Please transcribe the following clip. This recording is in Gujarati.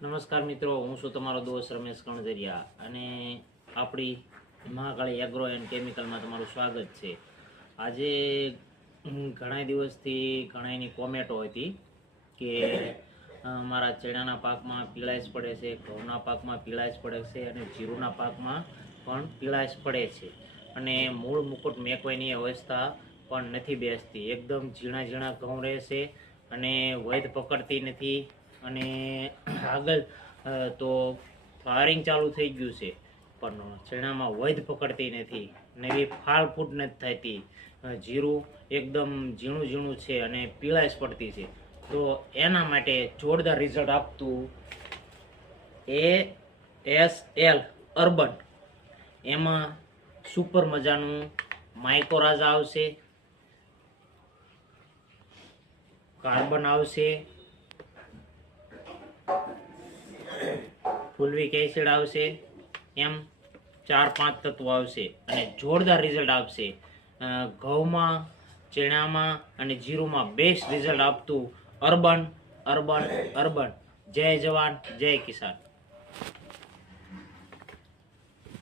નમસ્કાર મિત્રો, હું છું તમારો દોસ્ત રમેશ કણઝરિયા અને આપણી મહાકાળી એગ્રો એન્ડ કેમિકલમાં તમારું સ્વાગત છે. આજે ઘણા દિવસથી ઘણાની કોમેન્ટો હતી કે મારા ચણાના પાકમાં પીળાશ પડે છે, ઘઉંના પાકમાં પીળાશ પડે છે અને જીરુના પાકમાં પણ પીળાશ પડે છે અને મૂળ મુકુટ મેકવાની અવસ્થા પણ નથી બેસતી. એકદમ ઝીણા ઝીણા ઘઉં રહેશે અને વૈધ પકડતી નથી અને આગળ તો ફ્લાવરિંગ ચાલુ થઈ ગયું છે પણ ચણામાં વૈધ પકડતી નથી, નવી ફાળ ફૂટ નથી થતી. જીરું એકદમ ઝીણું ઝીણું છે અને પીળાશ પડતી છે. તો એના માટે જોરદાર રિઝલ્ટ આપતું ASL અર્બન, એમાં સુપર મજાનું માઇકોરાઝા આવશે, કાર્બન આવશે, ફુલવિક એસિડ આવશે, એમ 4-5 તત્વો આવશે અને જોરદાર રિઝલ્ટ આપશે. ઘઉંમાં, ચણામાં અને જીરુમાં બેસ્ટ રિઝલ્ટ આપતું અર્બન. જય જવાન, જય કિસાન.